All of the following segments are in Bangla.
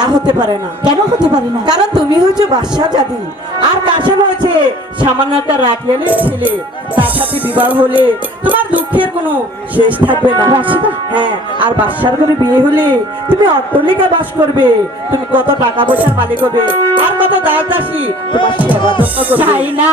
তা হতে পারে না। কেন হতে পারে না? কারণ তুমি হচ্ছে বাদশাহ জাদি আর কাশেম হয়েছে সামান্য একটা রাখলেনের ছেলে তার সাথে বিবাহ হলে তোমার দুঃখের কোনো শেষ থাকবে না। হ্যাঁ আর বাদশার ঘরে বিয়ে হলে তুমি অট্টলিকায় বাস করবে তুমি কত টাকা পয়সার মালিক হবে আর কত দাস দাসী তোমার সেবা যত্ন করবে। না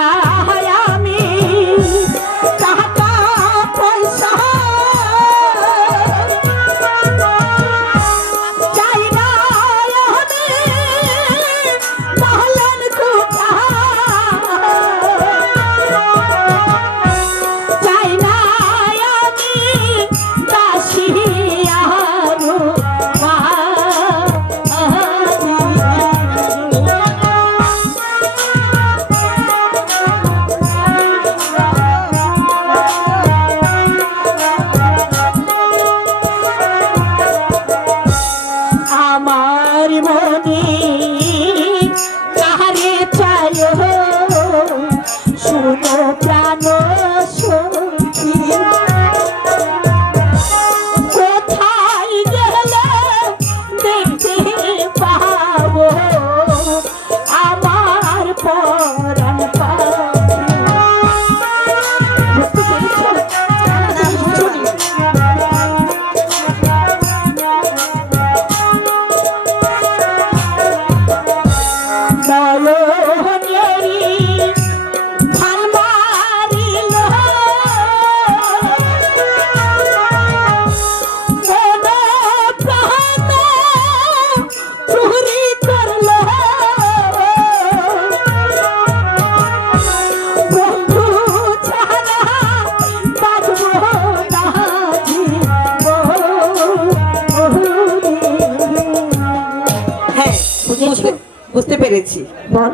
বুঝতে পেরেছি। বল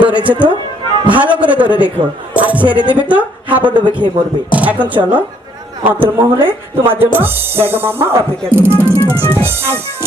ধরেছে তো? ভালো করে ধরে রেখো। আর ছেড়ে দেবে তো? হাবো ডুবে খেয়ে মরবে। এখন চলো অন্তর্মহলে তোমার জন্য বেগম আম্মা অপেক্ষা করছে।